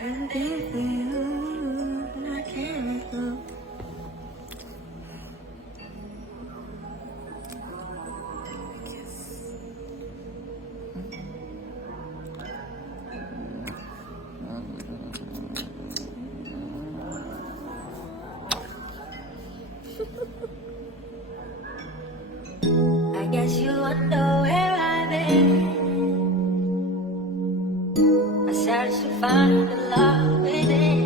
I'm there for you, and I can't let go. I guess you wonder where I've been. I searched to find the love within.